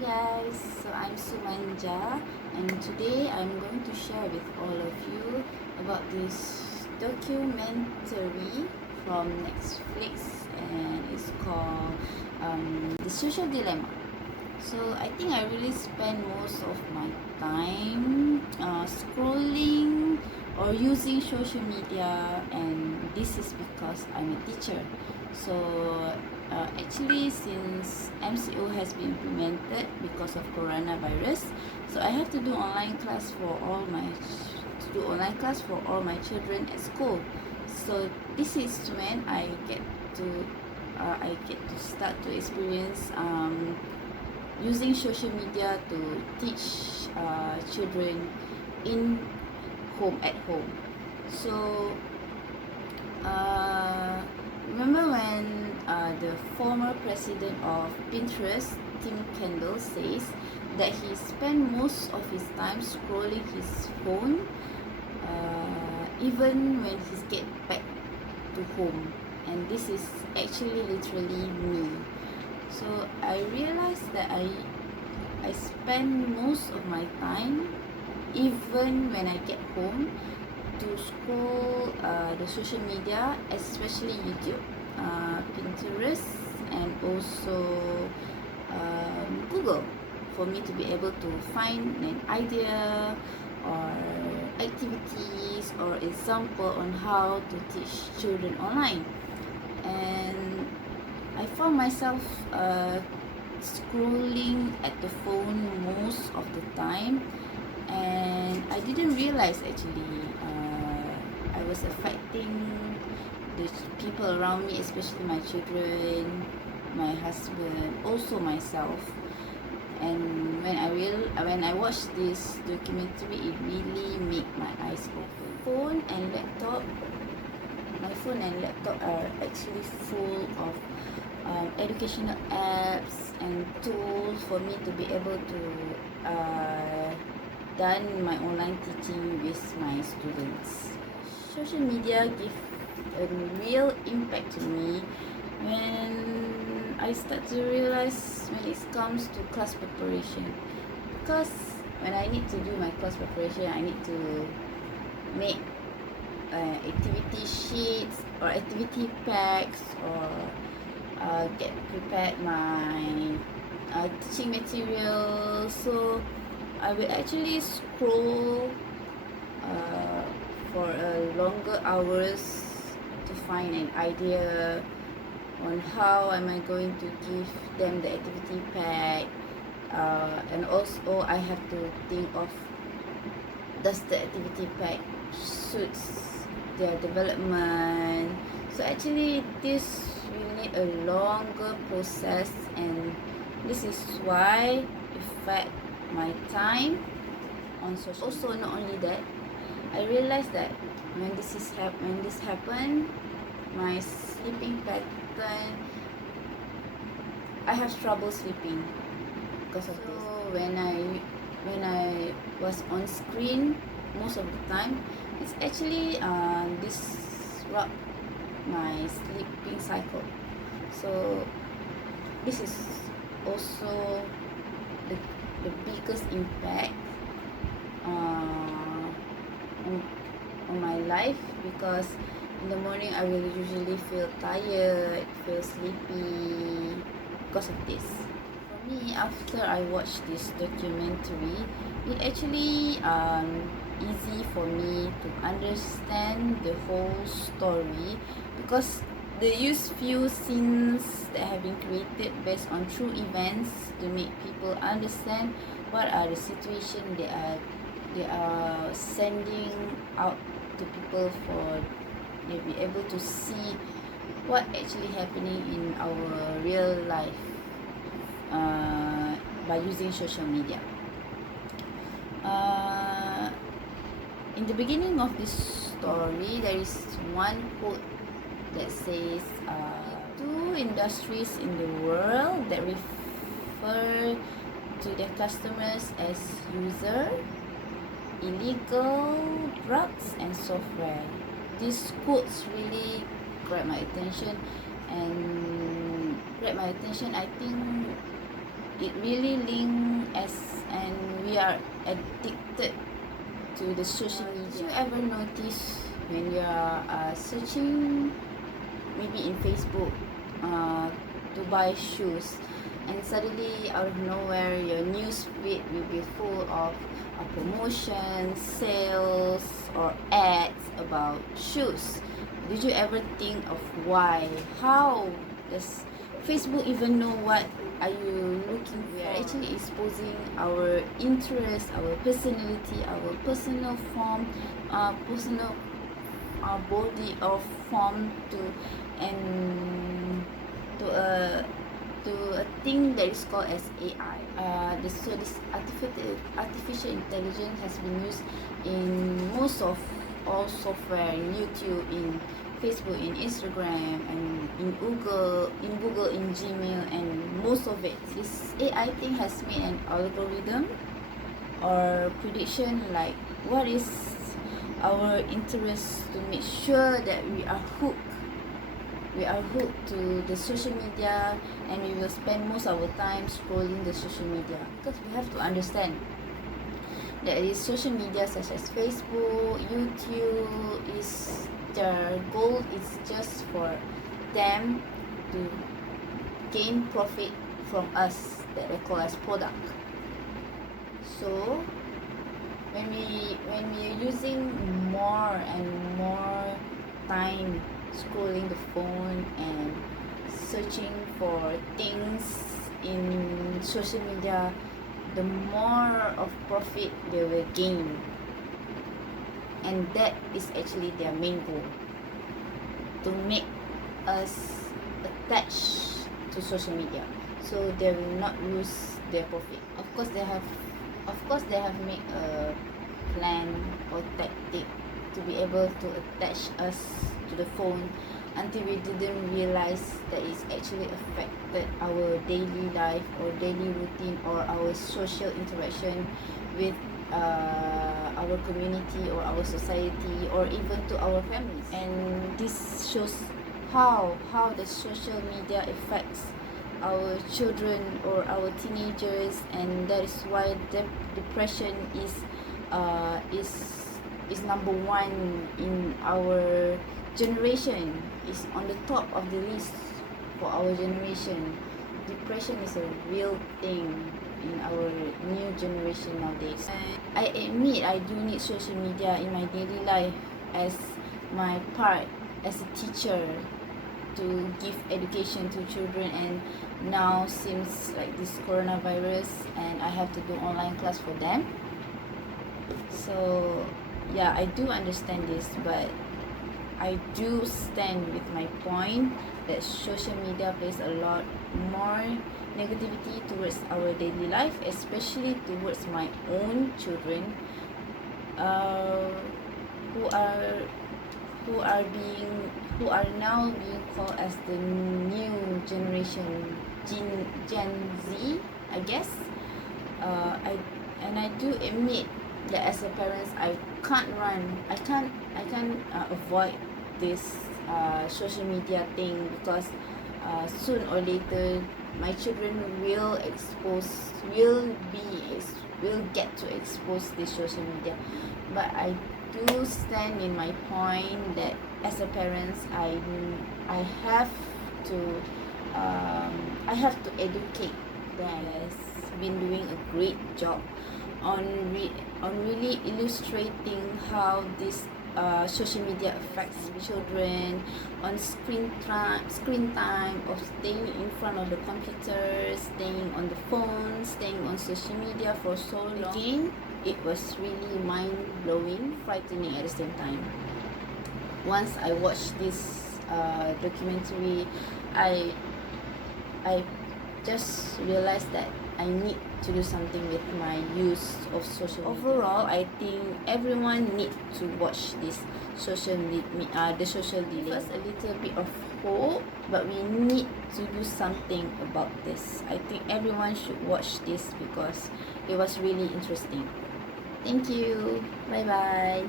guys, so I'm Sumanja and today I'm going to share with all of you about this documentary from Netflix, and it's called The Social Dilemma. So I think I really spend most of my time scrolling or using social media, and this is because I'm a teacher. So actually, since MCO has been implemented because of coronavirus, so I have to do online class for all my children at school. So this is when I get to start to experience using social media to teach children in at home. So remember when the former president of Pinterest, Tim Kendall, says that he spent most of his time scrolling his phone even when he get back to home, and this is actually literally me. So I realized that I spend most of my time, even when I get home, to scroll the social media, especially YouTube, Pinterest, and also Google, for me to be able to find an idea or activities or example on how to teach children online. And I found myself scrolling at the phone most of the time, and I didn't realize actually I was affecting the people around me, especially my children, my husband, also myself. And when I watched this documentary, it really made my eyes open. My phone and laptop are actually full of educational apps and tools for me to be able to done my online teaching with my students. Social media give a real impact to me when I start to realize when it comes to class preparation, because when I need to do my class preparation, I need to make activity sheets or activity packs, or get prepared my teaching material. So I will actually scroll for longer hours to find an idea on how am I going to give them the activity pack, and also I have to think of, does the activity pack suits their development. So actually this will need a longer process, and this is why it affect my time on social. Also, not only that, I realized that when this happened, my sleeping pattern, I have trouble sleeping because of this. So when I was on screen most of the time, it's actually disrupt my sleeping cycle. So this is also the biggest impact on my life, because in the morning I will usually feel tired, feel sleepy because of this. For me, after I watched this documentary, it actually easy for me to understand the whole story, because they use few scenes that have been created based on true events to make people understand what are the situation they are sending out to people, for they be able to see what actually happening in our real life by using social media. In the beginning of this story, there is one quote that says, two industries in the world that refer to their customers as user: illegal drugs and software. These quotes really grabbed my attention. I think it really links us, and we are addicted to the social media. Did you ever notice when you are searching maybe in Facebook to buy shoes, and suddenly out of nowhere your news feed will be full of promotions, sales, or ads about shoes? Did you ever think of why? How does Facebook even know what are you looking for? We are actually exposing our interest, our personality, our personal form, personal body or form to and to a thing that is called as AI. This artificial intelligence has been used in most of all software, in YouTube, in Facebook, in Instagram, and in Google, in Gmail, and most of it. This AI thing has made an algorithm or prediction like what is our interest to make sure that we are hooked to the social media, and we will spend most of our time scrolling the social media, because we have to understand that these social media such as Facebook, YouTube, is their goal is just for them to gain profit from us, that they call as product. So when we are using more and more time scrolling the phone and searching for things in social media, the more of profit they will gain, and that is actually their main goal, to make us attached to social media, so they will not lose their profit. Of course they have made a plan or tactic to be able to attach us to the phone until we didn't realize that it's actually affected our daily life or daily routine or our social interaction with our community or our society or even to our families. And this shows how the social media affects our children or our teenagers, and that is why depression is number one in our generation, is on the top of the list for our generation. Depression is a real thing in our new generation nowadays. I admit I do need social media in my daily life as my part as a teacher to give education to children, and now seems like this coronavirus and I have to do online class for them. So yeah, I do understand this, but I do stand with my point that social media plays a lot more negativity towards our daily life, especially towards my own children, who are now being called as the new generation, Gen Z, I guess. I do admit that as a parent, I can't avoid this social media thing, because soon or later my children will get to expose this social media. But I do stand in my point that as a parent, I have to educate them. Has been doing a great job on really illustrating how this social media affects children on screen time of staying in front of the computer, staying on the phone, staying on social media for so long. Again, it was really mind-blowing, frightening at the same time. Once I watched this documentary, I just realized that I need to do something with my use of social media. Overall, I think everyone need to watch this social the social dilemma. First, a little bit of hope, but we need to do something about this. I think everyone should watch this because it was really interesting. Thank you. Bye bye.